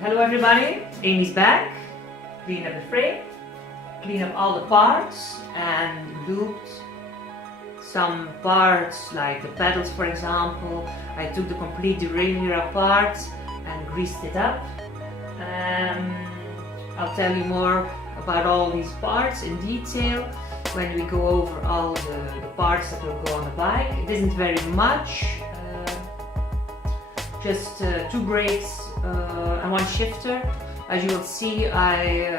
Hello everybody, Amy's back. Clean up the frame, clean up all the parts and looped some parts like the pedals for example. I took the complete derailleur apart and greased it up. I'll tell you more about all these parts in detail when we go over all the parts that will go on the bike. It isn't very much, just 2 brakes and 1 shifter. As you will see, I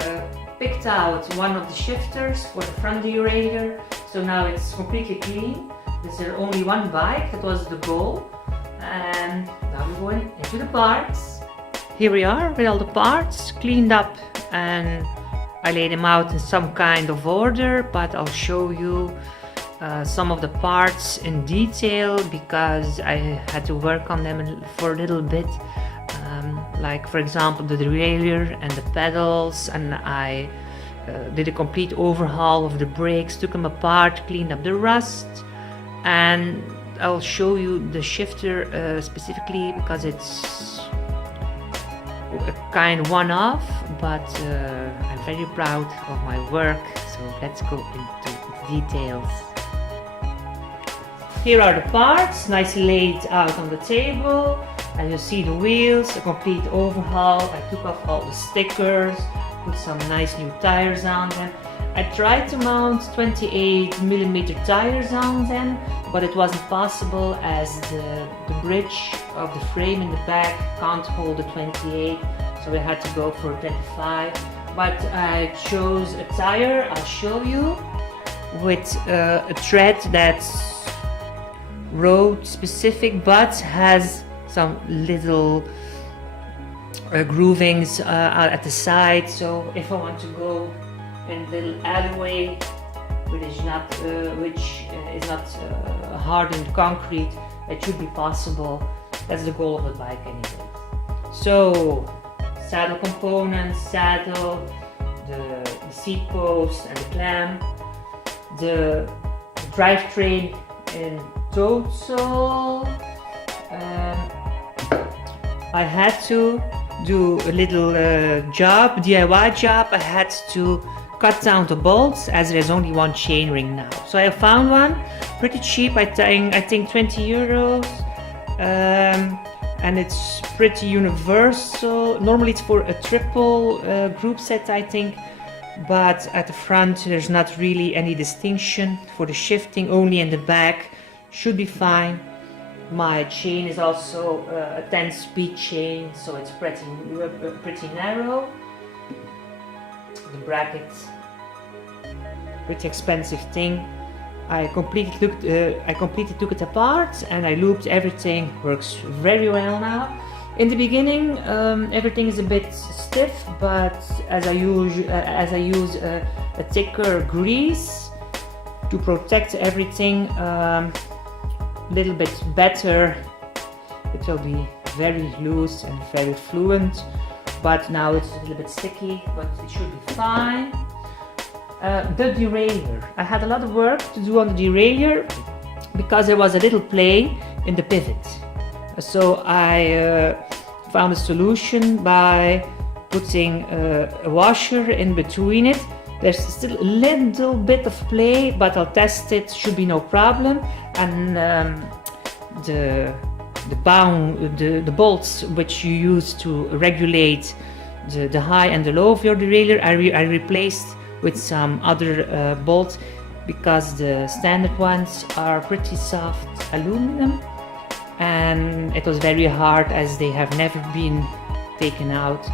picked out one of the shifters for the front derailleur, so now it's completely clean. There's only 1 bike, that was the goal. And now we're going into the parts. Here we are with all the parts cleaned up, and I laid them out in some kind of order, but I'll show you some of the parts in detail because I had to work on them for a little bit. Like for example the derailleur and the pedals, and I did a complete overhaul of the brakes, took them apart, cleaned up the rust, and I'll show you the shifter specifically because it's a kind one-off, but I'm very proud of my work, so let's go into details. Here are the parts, nicely laid out on the table, and you see the wheels, a complete overhaul. I took off all the stickers, put some nice new tires on them. I tried to mount 28mm tires on them, but it wasn't possible as the bridge of the frame in the back can't hold the 28, so I had to go for 25. But I chose a tire, I'll show you, with a tread that's road specific but has some little groovings at the side, so if I want to go in a little alleyway which is not hardened concrete, it should be possible. That's the goal of the bike anyway. So saddle components, saddle, the seat post and the clamp, the drivetrain in total. I had to do a little DIY job. I had to cut down the bolts as there's only 1 chainring now. So I found one pretty cheap, I think 20 euros, and it's pretty universal. Normally it's for a triple group set I think, but at the front there's not really any distinction for the shifting, only in the back. Should be fine. My chain is also a 10-speed chain, so it's pretty narrow. The bracket, pretty expensive thing. I completely took it apart and I looped everything. Works very well now. In the beginning, everything is a bit stiff, but as I use a thicker grease to protect everything little bit better, it will be very loose and very fluent, but now it's a little bit sticky, but it should be fine. The derailleur, I had a lot of work to do on the derailleur because there was a little play in the pivot, so I found a solution by putting a washer in between it. There's still a little bit of play, but I'll test it, should be no problem. And the bolts which you use to regulate the high and the low of your derailleur, I replaced with some other bolts because the standard ones are pretty soft aluminum, and it was very hard as they have never been taken out.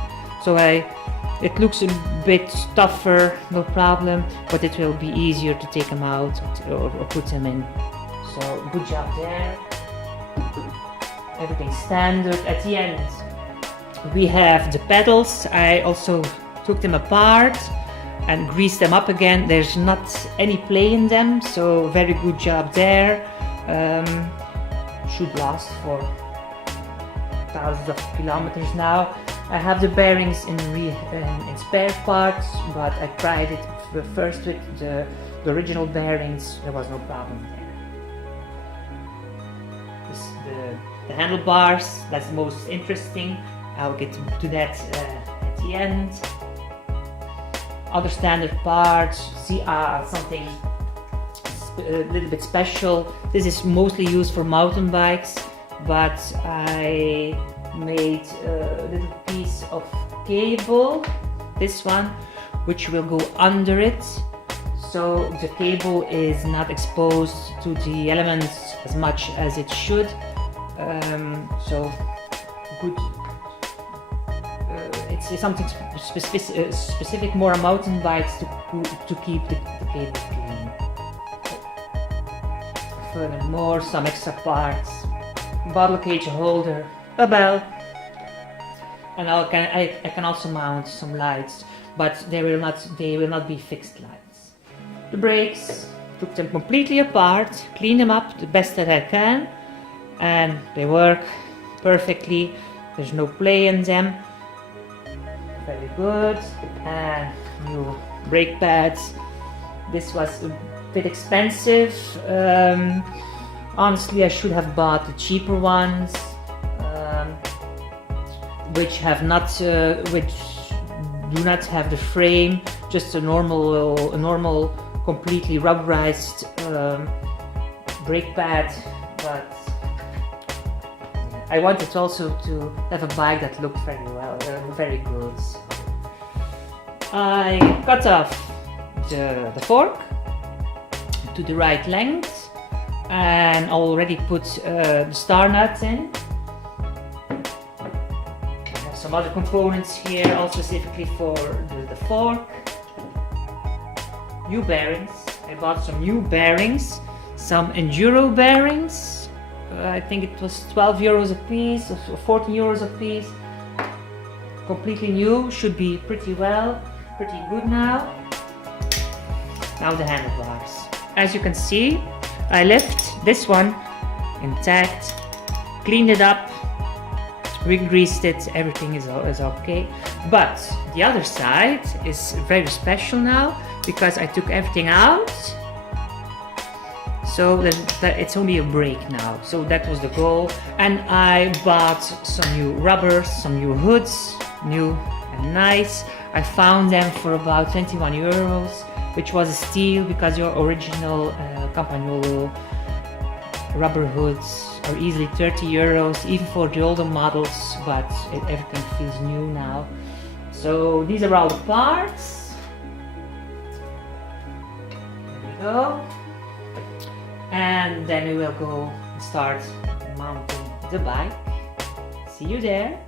So it looks a bit tougher, no problem, but it will be easier to take them out or put them in. So good job there. Everything standard. At the end we have the pedals. I also took them apart and greased them up again. There's not any play in them, so very good job there. Should last for thousands of kilometers now. I have the bearings in spare parts, but I tried it first with the original bearings. There was no problem there. The handlebars, that's the most interesting I'll get to that at the end. Other standard parts, see something a little bit special. This is mostly used for mountain bikes, but I made a little piece of cable, this one, which will go under it, so the cable is not exposed to the elements as much as it should. So good. It's something specific more on mountain bikes to keep the cable clean. Furthermore, some extra parts, bottle cage holder, a bell, and I can also mount some lights, but they will not be fixed lights. The brakes, took them completely apart, cleaned them up the best that I can, and they work perfectly. There's no play in them. Very good. And new brake pads. This was a bit expensive. Honestly, I should have bought the cheaper ones, which do not have the frame, just a normal completely rubberized brake pad. But I wanted also to have a bike that looked very well, very good. I cut off the fork to the right length and already put the star nuts in. I have some other components here, all specifically for the fork. New bearings. I bought some new bearings, some enduro bearings. I think it was 12 euros a piece or 14 euros a piece. Completely new, should be pretty good now. Now the handlebars. As you can see, I left this one intact, cleaned it up, re-greased it, everything is okay. But the other side is very special now because I took everything out. So that it's only a brake now. So that was the goal. And I bought some new rubbers, some new hoods, new and nice. I found them for about 21 euros, which was a steal because your original Campagnolo rubber hoods are easily 30 euros, even for the older models, but everything feels new now. So these are all the parts. There we go. And then we will go start mounting the bike. See you there.